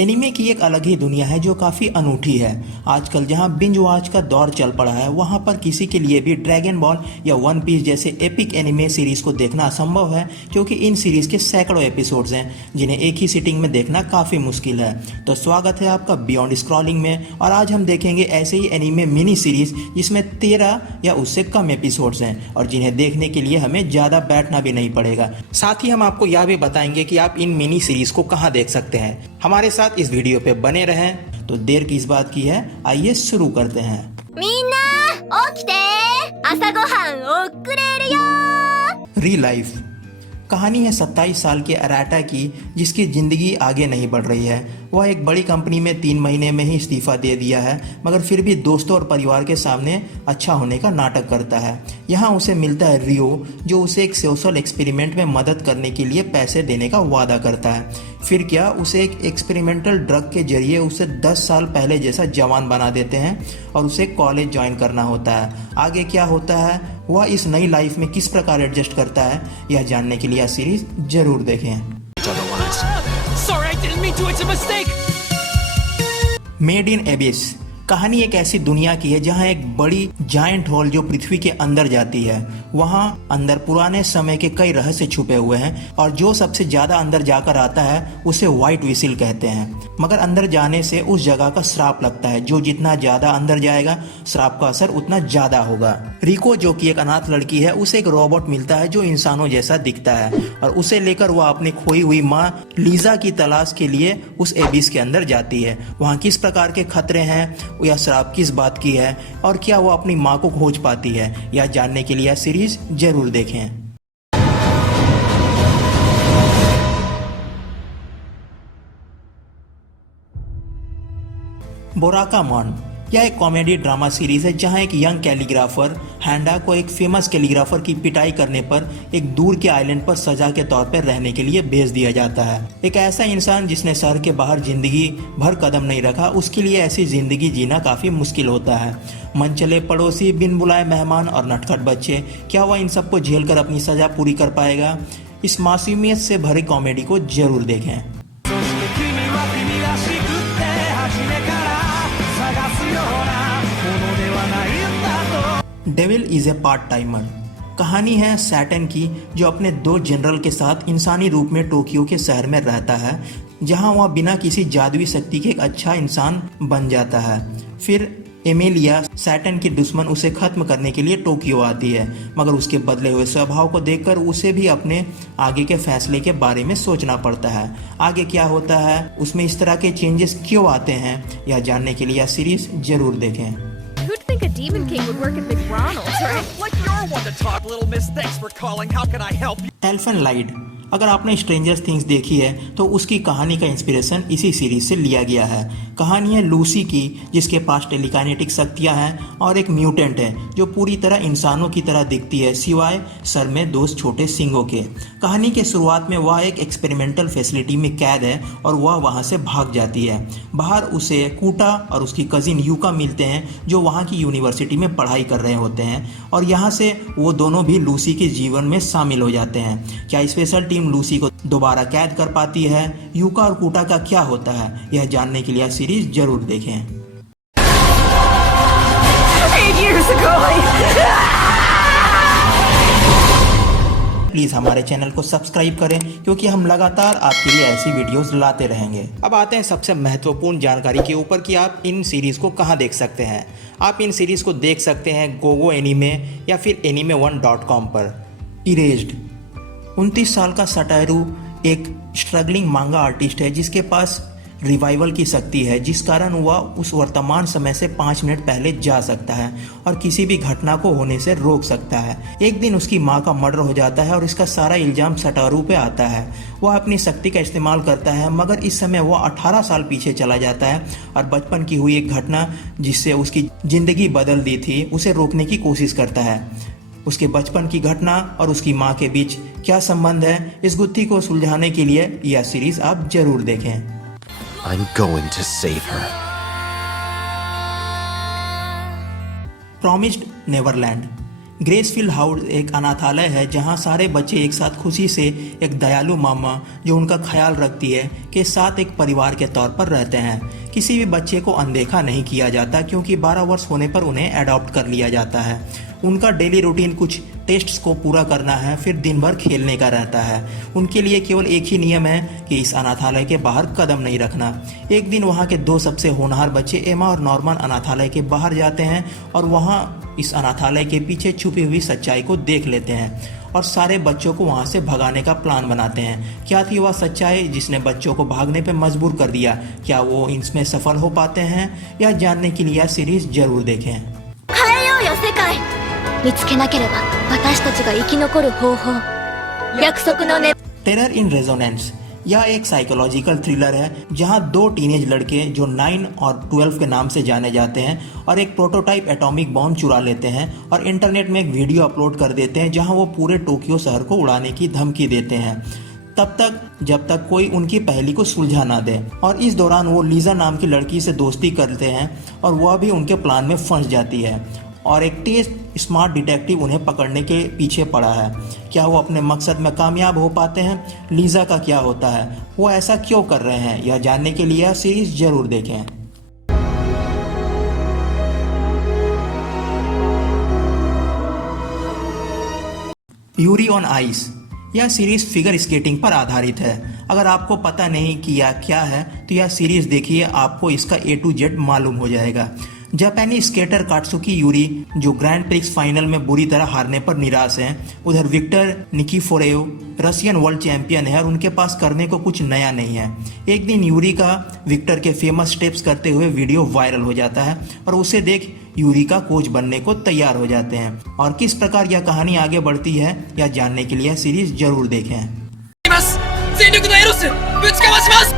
Anime की एक अलग ही दुनिया है जो काफ़ी अनूठी है। आजकल जहां बिंज वॉच का दौर चल पड़ा है वहां पर किसी के लिए भी ड्रैगन बॉल या वन पीस जैसे एपिक एनीमे सीरीज को देखना असंभव है, क्योंकि इन सीरीज के सैकड़ों एपिसोड्स हैं जिन्हें एक ही सिटिंग में देखना काफ़ी मुश्किल है। तो स्वागत है आपका बियॉन्ड स्क्रॉलिंग में, और आज हम देखेंगे ऐसे ही एनीमे मिनी सीरीज जिसमें 13 या उससे कम एपिसोड्स हैं और जिन्हें देखने के लिए हमें ज़्यादा बैठना भी नहीं पड़ेगा। साथ ही हम आपको यह भी बताएंगे कि आप इन मिनी सीरीज को कहाँ देख सकते हैं। हमारे साथ इस वीडियो पे बने रहें। तो देर किस बात की है, आइए शुरू करते हैं। みんな起きて朝ごはん遅れるよ री लाइफ कहानी है 27 साल के अराटा की, जिसकी ज़िंदगी आगे नहीं बढ़ रही है। वह एक बड़ी कंपनी में 3 महीने में ही इस्तीफ़ा दे दिया है, मगर फिर भी दोस्तों और परिवार के सामने अच्छा होने का नाटक करता है। यहाँ उसे मिलता है रियो, जो उसे एक सोशल एक्सपेरिमेंट में मदद करने के लिए पैसे देने का वादा करता है। फिर क्या, उसे एक एक्सपेरिमेंटल ड्रग के जरिए उसे 10 साल पहले जैसा जवान बना देते हैं और उसे कॉलेज ज्वाइन करना होता है। आगे क्या होता है, वह इस नई लाइफ में किस प्रकार एडजस्ट करता है, यह जानने के लिए यह सीरीज जरूर देखें। मेड इन एबिस कहानी एक ऐसी दुनिया की है जहां एक बड़ी जायंट होल जो पृथ्वी के अंदर जाती है। वहां अंदर पुराने समय के कई रहस्य छुपे हुए हैं, और जो सबसे ज्यादा अंदर जाकर आता है उसे व्हाइट विसिल कहते हैं। मगर अंदर जाने से उस जगह का श्राप लगता है। जो जितना ज्यादा अंदर जाएगा श्राप का असर उतना ज्यादा होगा। रिको, जो कि एक अनाथ लड़की है, उसे एक रोबोट मिलता है जो इंसानों जैसा दिखता है, और उसे लेकर वह अपनी खोई हुई माँ लीजा की तलाश के लिए उस एबिस के अंदर जाती है। वहाँ किस प्रकार के खतरे हैं, यह श्राप किस बात की है, और क्या वो अपनी माँ को खोज पाती है, यह जानने के लिए यह सीरीज जरूर देखें। बोराकामॉन यह एक कॉमेडी ड्रामा सीरीज है जहां एक यंग कैलीग्राफर हैंडा को एक फेमस कैलीग्राफर की पिटाई करने पर एक दूर के आइलैंड पर सजा के तौर पर रहने के लिए भेज दिया जाता है। एक ऐसा इंसान जिसने शहर के बाहर जिंदगी भर कदम नहीं रखा, उसके लिए ऐसी जिंदगी जीना काफी मुश्किल होता है। मनचले पड़ोसी, बिन बुलाए मेहमान और नटखट बच्चे, क्या वह इन सबको झेल कर अपनी सजा पूरी कर पाएगा? इस मासूमियत से भरी कॉमेडी को जरूर देखें। Devil is a part timer कहानी है सैटर्न की, जो अपने 2 जनरल के साथ इंसानी रूप में टोक्यो के शहर में रहता है, जहां वह बिना किसी जादुई शक्ति के एक अच्छा इंसान बन जाता है। फिर एमेलिया, सैटर्न की दुश्मन, उसे खत्म करने के लिए टोक्यो आती है, मगर उसके बदले हुए स्वभाव को देखकर उसे भी अपने आगे के फैसले के बारे में सोचना पड़ता है। आगे क्या होता है, उसमें इस तरह के चेंजेस क्यों आते हैं, यह जानने के लिए यह सीरीज जरूर देखें। Who'd think a Demon King would work at McDonald's, right? Like you're one to talk, little miss. Thanks for calling. How can I help you? एल्फन लाइड अगर आपने स्ट्रेंजर थिंग्स देखी है तो उसकी कहानी का इंस्पिरेशन इसी सीरीज से लिया गया है। कहानी है लूसी की, जिसके पास टेलीकाइनेटिक शक्तियां हैं और एक म्यूटेंट है जो पूरी तरह इंसानों की तरह दिखती है, सिवाय सर में 2 छोटे सींगों के। कहानी के शुरुआत में वह एक एक्सपेरिमेंटल फैसिलिटी में कैद है और वह वहां से भाग जाती है। बाहर उसे कूटा और उसकी कजिन यूका मिलते हैं, जो वहां की यूनिवर्सिटी में पढ़ाई कर रहे होते हैं, और यहाँ से वो दोनों भी लूसी के जीवन में शामिल हो जाते हैं। क्या स्पेशल टीम लूसी को दोबारा कैद कर पाती है? यूका और कूटा का क्या होता है, यह जानने के लिए सीरीज जरूर देखें। 8 years ago, प्लीज हमारे चैनल को सब्सक्राइब करें, क्योंकि हम लगातार आपके लिए ऐसी वीडियोस लाते रहेंगे। अब आते हैं सबसे महत्वपूर्ण जानकारी के ऊपर कि आप इन सीरीज को कहां देख सकते हैं। आप इन सीरीज को देख सकते हैं गोगो एनीमे या फिर anime1.com पर। इरेज्ड 29 साल का सटायरू एक स्ट्रगलिंग मांगा आर्टिस्ट है, जिसके पास रिवाइवल की शक्ति है, जिस कारण वह उस वर्तमान समय से 5 मिनट पहले जा सकता है और किसी भी घटना को होने से रोक सकता है। एक दिन उसकी मां का मर्डर हो जाता है और इसका सारा इल्जाम सटारू पे आता है। वह अपनी शक्ति का इस्तेमाल करता है, मगर इस समय वह 18 साल पीछे चला जाता है और बचपन की हुई एक घटना जिससे उसकी जिंदगी बदल दी थी, उसे रोकने की कोशिश करता है। उसके बचपन की घटना और उसकी मां के बीच क्या संबंध है, इस गुत्थी को सुलझाने के लिए यह सीरीज आप जरूर देखें। I'm going to save her. Promised Neverland Grace Field House एक अनाथालय है जहां सारे बच्चे एक साथ खुशी से एक दयालु मामा जो उनका ख्याल रखती है के साथ एक परिवार के तौर पर रहते हैं। किसी भी बच्चे को अनदेखा नहीं किया जाता क्योंकि 12 वर्ष होने पर उन्हें अडॉप्ट कर लिया जाता है। उनका डेली रूटीन कुछ टेस्ट्स को पूरा करना है, फिर दिन भर खेलने का रहता है। उनके लिए केवल एक ही नियम है कि इस अनाथालय के बाहर कदम नहीं रखना। एक दिन वहाँ के 2 सबसे होनहार बच्चे एमा और नॉर्मन अनाथालय के बाहर जाते हैं और वहाँ इस अनाथालय के पीछे छुपी हुई सच्चाई को देख लेते हैं और सारे बच्चों को वहाँ से भगाने का प्लान बनाते हैं। क्या थी वह सच्चाई जिसने बच्चों को भागने पर मजबूर कर दिया? क्या वो इसमें सफल हो पाते हैं? यह जानने के लिए यह सीरीज जरूर देखें। 変えようよ世界見つけなければ私たちが生き残る方法約束のね टेरर इन रेजोनेंस यह एक साइकोलॉजिकल थ्रिलर है जहां 2 टीनेज लड़के जो 9 और 12 के नाम से जाने जाते हैं और एक प्रोटोटाइप एटॉमिक बॉम्ब चुरा लेते हैं और इंटरनेट में एक वीडियो अपलोड कर देते हैं जहां वो पूरे टोक्यो शहर को उड़ाने की धमकी देते हैं तब तक जब तक कोई उनकी पहेली को सुलझा ना दे। और इस दौरान वो लीजा नाम की लड़की से दोस्ती करते हैं और वह भी उनके प्लान में फंस जाती है और एक तेज स्मार्ट डिटेक्टिव उन्हें पकड़ने के पीछे पड़ा है। क्या वो अपने मकसद में कामयाब हो पाते हैं? लीजा का क्या होता है? वो ऐसा क्यों कर रहे हैं? यह जानने के लिए यह सीरीज जरूर देखें। यूरी ऑन आइस यह सीरीज फिगर स्केटिंग पर आधारित है। अगर आपको पता नहीं कि यह क्या है तो यह सीरीज देखिए, आपको इसका A to Z मालूम हो जाएगा। जापानी स्केटर कात्सुकी यूरी जो ग्रैंड प्रिक्स फाइनल में बुरी तरह हारने पर निराश हैं, उधर विक्टर निकीफोरेव रशियन वर्ल्ड चैंपियन है और उनके पास करने को कुछ नया नहीं है। एक दिन यूरी का विक्टर के फेमस स्टेप्स करते हुए वीडियो वायरल हो जाता है और उसे देख यूरी का कोच बनने को तैयार हो जाते हैं। और किस प्रकार यह कहानी आगे बढ़ती है यह जानने के लिए सीरीज जरूर देखें। 全力のエロスぶちかまします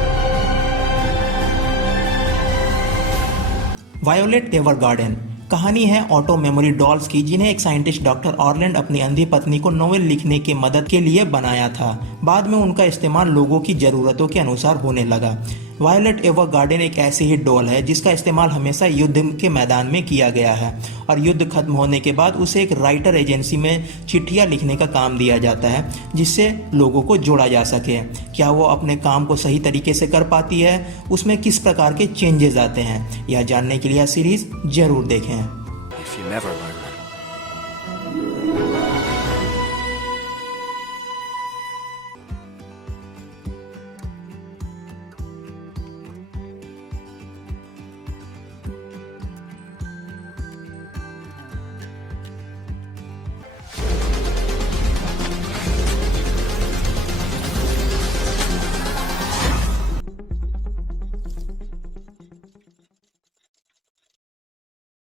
वायोलेट एवरगार्डन कहानी है ऑटो मेमोरी डॉल्स की जिन्हें एक साइंटिस्ट डॉक्टर ऑरलैंड अपनी अंधी पत्नी को नोवेल लिखने की मदद के लिए बनाया था। बाद में उनका इस्तेमाल लोगों की ज़रूरतों के अनुसार होने लगा। वायोलेट एवरगार्डन एक ऐसी ही डॉल है जिसका इस्तेमाल हमेशा युद्ध के मैदान में किया गया है और युद्ध खत्म होने के बाद उसे एक राइटर एजेंसी में चिट्ठियाँ लिखने का काम दिया जाता है जिससे लोगों को जोड़ा जा सके। क्या वो अपने काम को सही तरीके से कर पाती है? उसमें किस प्रकार के चेंजेस आते हैं? यह जानने के लिए सीरीज जरूर देखें। If you never learn